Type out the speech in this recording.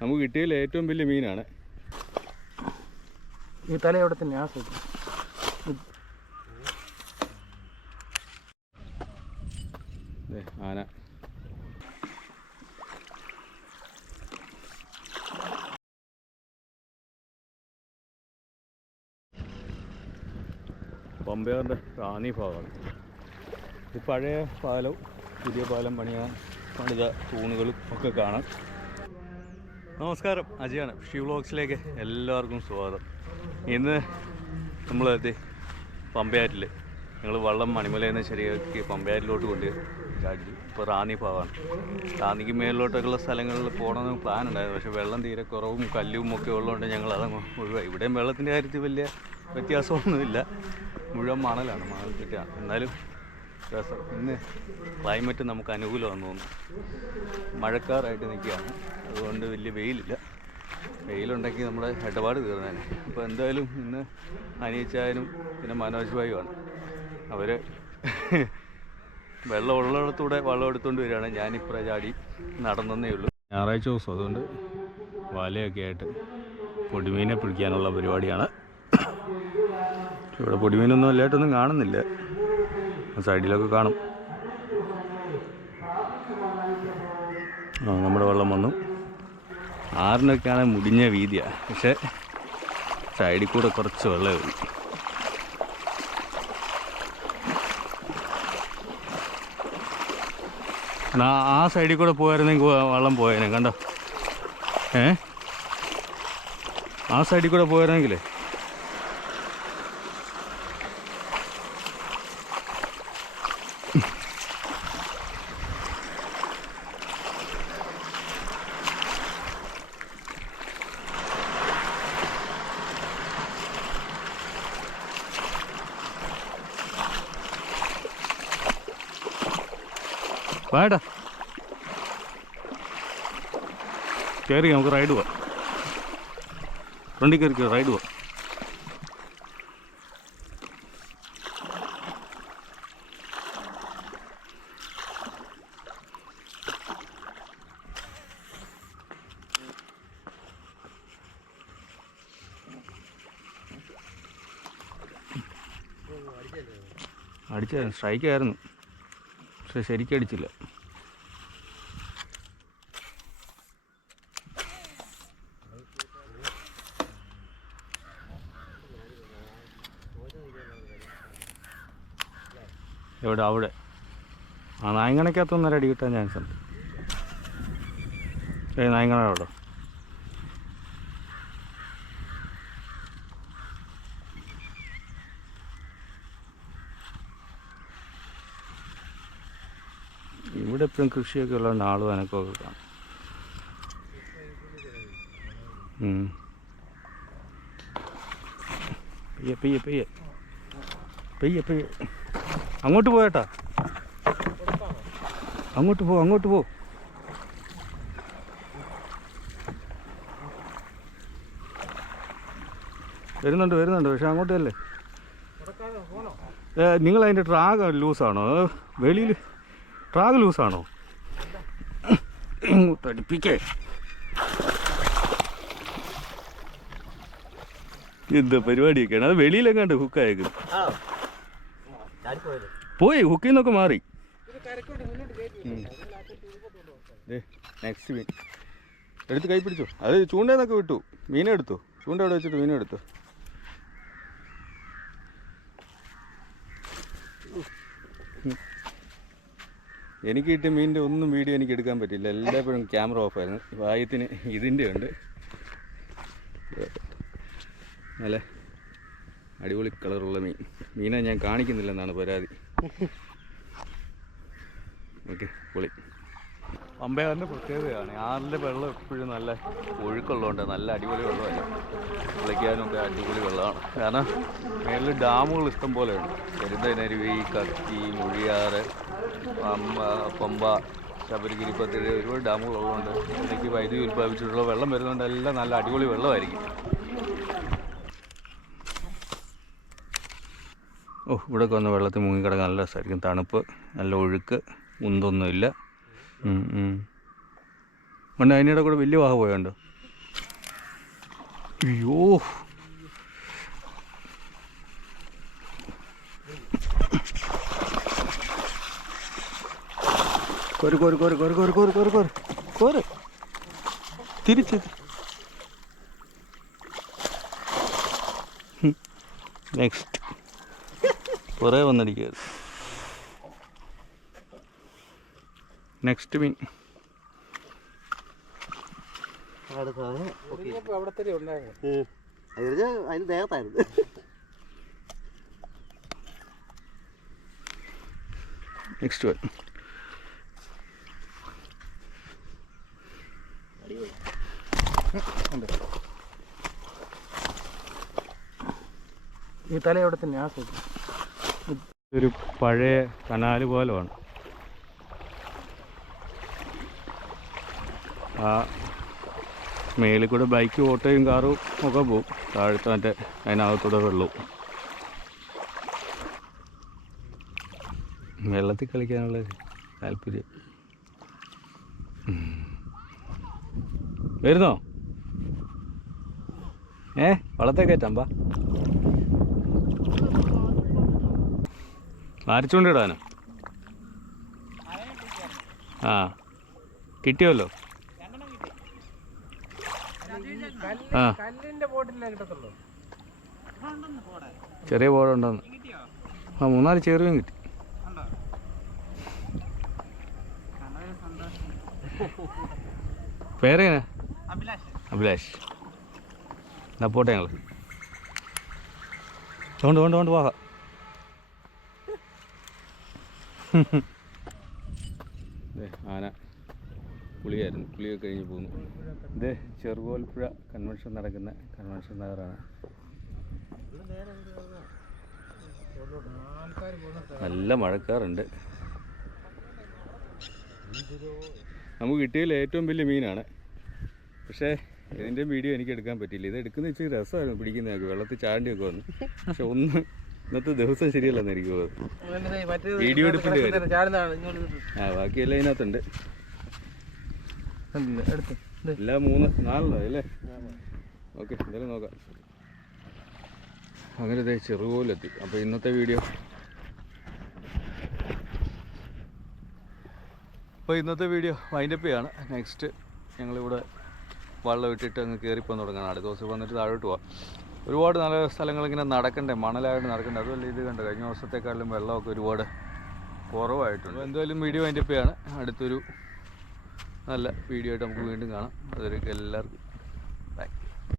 നമുക്ക് കിട്ടിയതിൽ ഏറ്റവും വലിയ മീനാണ്. ഈ തല എവിടെ തന്നെ ആ സൈഡ് ആന. പമ്പയാറിൻ്റെ റാന്നി ഭാഗമാണ്. ഈ പഴയ പാലവും പുതിയ പാലം പണിത തൂണുകളും ഒക്കെ കാണാം. നമസ്കാരം, അജയാണ്. ഷി വ്ളോഗ്സിലേക്ക് എല്ലാവർക്കും സ്വാഗതം. ഇന്ന് നമ്മൾ പമ്പയാറ്റിൽ ഞങ്ങൾ വള്ളം മണിമലയിൽ നിന്ന് ശരിയാക്കി പമ്പയാറ്റിലോട്ട് ചാടി. ഇപ്പോൾ റാന്നി ഭാഗമാണ്. റാന്നിക്ക് മേളിലോട്ടൊക്കെയുള്ള സ്ഥലങ്ങളിൽ പോകണമെന്ന് പ്ലാൻ ഉണ്ടായിരുന്നു. പക്ഷേ വെള്ളം തീരെ കുറവും കല്ലും ഒക്കെ ഉള്ളതുകൊണ്ട് ഞങ്ങൾ അതങ്ങ് ഒഴിവായി. ഇവിടെയും വെള്ളത്തിൻ്റെ കാര്യത്തിൽ വലിയ വ്യത്യാസമൊന്നുമില്ല. മുഴുവൻ മണലാണ്, മണൽ കിട്ടിയാണ്. എന്നാലും രസം. ഇന്ന് ക്ലൈമറ്റ് നമുക്ക് അനുകൂലമാണെന്ന് തോന്നുന്നു. മഴക്കാറായിട്ട് നിൽക്കുകയാണ്, അതുകൊണ്ട് വലിയ വെയിലില്ല. വെയിലുണ്ടെങ്കിൽ നമ്മുടെ ഇടപാട് തീർന്നേനെ. അപ്പോൾ എന്തായാലും ഇന്ന് അനിയച്ചായനും പിന്നെ മനോജ് ഭായിയുമാണ്. അവർ വെള്ളം ഉള്ളിടത്തൂടെ വള്ളം എടുത്തുകൊണ്ട് വരികയാണ്. ഞാനിപ്പോൾ ചാടി നടന്നേ ഉള്ളൂ. ഞായറാഴ്ച ദിവസം, അതുകൊണ്ട് വലയൊക്കെ ആയിട്ട് പൊടിമീനെ പിടിക്കാനുള്ള പരിപാടിയാണ്. ഇവിടെ പൊടിമീനൊന്നും അല്ലായിട്ടൊന്നും കാണുന്നില്ല. സൈഡിലൊക്കെ കാണും. നമ്മുടെ വെള്ളം വന്നു. ആറിനൊക്കെയാണ് മുടിഞ്ഞ വീതിയാണ്, പക്ഷേ സൈഡിൽ കൂടെ കുറച്ച് വെള്ളം വരും. ആ സൈഡിൽ കൂടെ പോയായിരുന്നെങ്കിൽ വെള്ളം പോയേനെ. കണ്ടോ? ആ സൈഡിൽ കൂടെ പോയായിരുന്നെങ്കിലേ വേണ്ട കയറി നമുക്ക് റൈഡ് പോവാം. ഫ്രണ്ടിൽ കയറി റൈഡ് പോവാം. അടിച്ചായിരുന്നു, സ്ട്രൈക്കായിരുന്നു, പക്ഷെ ശരിക്കും അടിച്ചില്ല. എവിടെ? അവിടെ ആ നായങ്ങണക്കകത്തൊന്നൊരു അടി കിട്ടാൻ ചാൻസ് ഉണ്ട്. നായങ്ങണ അവിടെ ഇവിടെ എപ്പോഴും കൃഷിയൊക്കെ ഉള്ളതുകൊണ്ട് ആളും അനക്കമൊക്കെ കാണും. പെയ്യെ പെയ്യെ പെയ്യെ പെയ്യെ പെയ്യെ. അങ്ങോട്ട് പോയേട്ടാ, അങ്ങോട്ട് പോ, അങ്ങോട്ട് പോ. വരുന്നുണ്ട് വരുന്നുണ്ട്, പക്ഷെ അങ്ങോട്ടല്ലേ. നിങ്ങൾ അതിൻ്റെ ട്രാഗ് ലൂസാണോ? വെളിയിൽ ട്രാഗ് ലൂസാണോ? ഇങ്ങോട്ട് അടുപ്പിക്കേ. എന്താ പരിപാടിയൊക്കെയാണ്? അത് വെളിയിലെങ്ങാണ്ട് ഹുക്കായേക്കും. പോയി ഹുക്കിൽ നിന്നൊക്കെ മാറി. നെക്സ്റ്റ് മീൻ എടുത്ത് കൈ പിടിച്ചോ. അത് ചൂണ്ടേന്നൊക്കെ വിട്ടു. മീനെ എടുത്തു. ചൂണ്ട അവിടെ വെച്ചിട്ട് മീനെ എടുത്തു. എനിക്ക് കിട്ടിയ മീനിൻ്റെ ഒന്നും വീഡിയോ എനിക്ക് എടുക്കാൻ പറ്റില്ല. എല്ലായ്പ്പോഴും ക്യാമറ ഓഫായിരുന്നു. ഭാഗ്യത്തിന് ഇതിൻ്റെ ഉണ്ട്. നല്ല അടിപൊളി കളറുള്ള മീനെ ഞാൻ കാണിക്കുന്നില്ലെന്നാണ് പരാതി. ഓക്കെ, പൊളി. പമ്പയാറിൻ്റെ പ്രത്യേകതയാണ്, ആറിൻ്റെ വെള്ളം എപ്പോഴും നല്ല ഒഴുക്കുള്ളതുകൊണ്ട് നല്ല അടിപൊളി വെള്ളമല്ല. കുളിക്കാനൊക്കെ അടിപൊളി വെള്ളമാണ്. കാരണം മേളിൽ ഡാമുകൾ ഇഷ്ടം പോലെ ഉണ്ട്. പെരുന്തനരുവി, കത്തി, മുഴിയാറ്, പമ്പ, ശബരിഗിരി, പത്തിരി, ഒരുപാട് ഡാമുകളുള്ളതുകൊണ്ട് ഇതിലേക്ക് വൈദ്യുതി ഉൽപ്പാദിപ്പിച്ചിട്ടുള്ള വെള്ളം വരുന്നതുകൊണ്ട് എല്ലാം നല്ല അടിപൊളി വെള്ളമായിരിക്കും. ഇവിടെയൊക്കെ വന്ന് വെള്ളത്തിൽ മുങ്ങിക്കിടക്കാൻ നല്ല രസമായിരിക്കും. തണുപ്പ്, നല്ല ഒഴുക്ക്, ഉന്തൊന്നുമില്ല. മണ്ണ് അതിനിടെ കൂടെ വലിയ വാഹ പോയുണ്ട്. അയ്യോ, core core core core core core core core core തിരിച്ച്. നെക്സ്റ്റ് കുറേ വന്നടിക്കുക. നെക്സ്റ്റ് മീൻ അതിന് ദേഹത്തായിരുന്നു. Next one. ഈ തല എവിടെ തന്നെ ആ സൈഡ്. ഒരു പഴയ കനാല് പോലെയാണ്. ആ മേളിൽ കൂടെ ബൈക്ക് ഓട്ടോയും കാറും ഒക്കെ പോവും. താഴത്തെ മറ്റേ അതിനകത്തൂടെ വെള്ളവും. വെള്ളത്തിൽ കളിക്കാനുള്ള താല്പര്യം. വരുന്നോ? വള്ളത്തെ കയറ്റാമ്പാ. അരച്ചുകൊണ്ടിടാനോ? ആ, കിട്ടിയല്ലോ. ആ, ചെറിയ ബോർഡുണ്ടെന്ന്. ആ, 3-4 ചെറിയും കിട്ടി. പേരെങ്ങനെ? അഭിലാഷ്. എന്നാ പോട്ടെ ഞങ്ങൾ. കൊണ്ട് പോകാം. ആന പുളിയായിരുന്നു. പുളിയൊക്കെ കഴിഞ്ഞ് പോകുന്നു. ഇത് ചെറുകോൽപ്പുഴ കൺവെൻഷൻ നടക്കുന്ന കൺവെൻഷൻ നഗറാണ്. നല്ല മഴക്കാറുണ്ട്. നമുക്ക് കിട്ടിയതിൽ ഏറ്റവും വലിയ മീനാണ്. പക്ഷേ ഇതിൻ്റെ വീഡിയോ എനിക്ക് എടുക്കാൻ പറ്റിയില്ല. ഇത് എടുക്കുന്ന ഇച്ചിരി രസമായിരുന്നു പിടിക്കുന്നതൊക്കെ. വെള്ളത്തിൽ ചാണ്ടിയൊക്കെ വന്നു. പക്ഷെ ഇന്നത്തെ ദിവസം ശരിയല്ലെന്ന് എനിക്ക് തോന്നുന്നു. വീഡിയോ എടുപ്പിൻ്റെ കാര്യം. ആ, ബാക്കിയെല്ലാം ഇതിനകത്തുണ്ട്. എല്ലാം 3-4 അല്ലേ? ഓക്കെ, എന്തായാലും നോക്കാം. അങ്ങനെ ചെറുപോലെത്തി. അപ്പോൾ ഇന്നത്തെ വീഡിയോ വൈൻഡപ്പ് ചെയ്യാണ്. നെക്സ്റ്റ് ഞങ്ങളിവിടെ വള്ളം ഇട്ടിട്ട് അങ്ങ് കയറിപ്പോകാൻ തുടങ്ങണം. അടുത്ത ദിവസം വന്നിട്ട് താഴോട്ട് പോവാം. ഒരുപാട് നല്ല സ്ഥലങ്ങളിങ്ങനെ നടക്കണ്ടേ, മണലായിട്ട് നടക്കണ്ടേ. അതുമല്ല ഇത് കണ്ടോ, കഴിഞ്ഞ വർഷത്തെക്കാളും വെള്ളമൊക്കെ ഒരുപാട് കുറവായിട്ടുണ്ട്. എന്തായാലും വീഡിയോ വൈൻഡപ്പ് ചെയ്യാണ്. അടുത്തൊരു നല്ല വീഡിയോ ആയിട്ട് നമുക്ക് വീണ്ടും കാണാം. അതുവരെയൊക്കെ എല്ലാവർക്കും